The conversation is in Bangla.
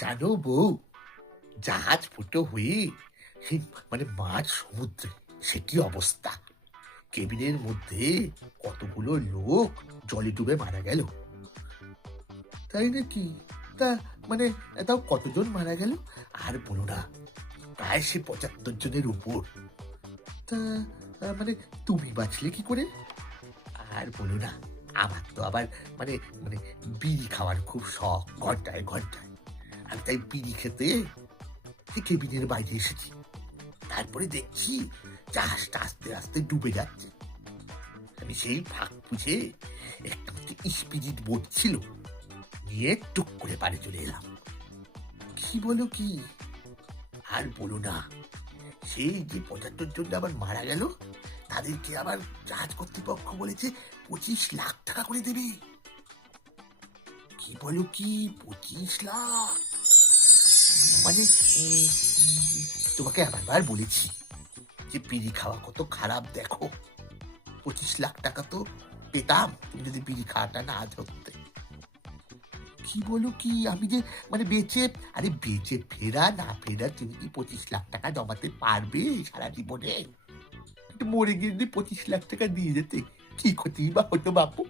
জানো বউ, জাহাজ ফুটো হয়ে সেই মাঝ সমুদ্রে সেটি অবস্থা। কেবিনের মধ্যে কতগুলো লোক জলে ডুবে মারা গেল। তাই নাকি? তা মানে তাও কতজন মারা গেল? আর বলো না, প্রায় সে ৭৫ জনের উপর। তা তুমি বাঁচলে কি করে? আর বলো না, আমার তো আবার মানে মানে বিড়ি খাওয়ার খুব শখ, ঘন্টায় ঘন্টায়। আমি তাই বিড়ি খেতে সে কেবিনের বাইরে এসেছি। তারপরে দেখছি জাহাজটা আস্তে আস্তে ডুবে যাচ্ছে। আমি সেই ফাঁক বুঝে একটা স্পিরিট বোট ছিল, নিয়ে টুক করে পাড়ে চলে এলাম। কি বলো কি? আর বলো না, সেই যে ৭৫ জন আবার মারা গেল, তাদেরকে আবার জাহাজ কর্তৃপক্ষ বলেছে ২৫ লাখ টাকা করে দেবে। কি বলো কি, ২৫ লাখ? মানে উম, তোমাকে আবার বলেছি যে বিড়ি খাওয়া কত খারাপ, দেখো। ২৫ লাখ টাকা তো পেতাম তুমি যদি বিড়ি খাওয়াটা না ধরতে। কি বলো কি, আমি যে বেঁচে, আরে বেঁচে ফেরা না ফেরা, তুমি কি ২৫ লাখ টাকা জমাতে পারবে সারা জীবনে? কিন্তু মরে গিয়ে যদি ২৫ লাখ টাকা দিয়ে যেতে, কি ক্ষতি বা হতো বাপু?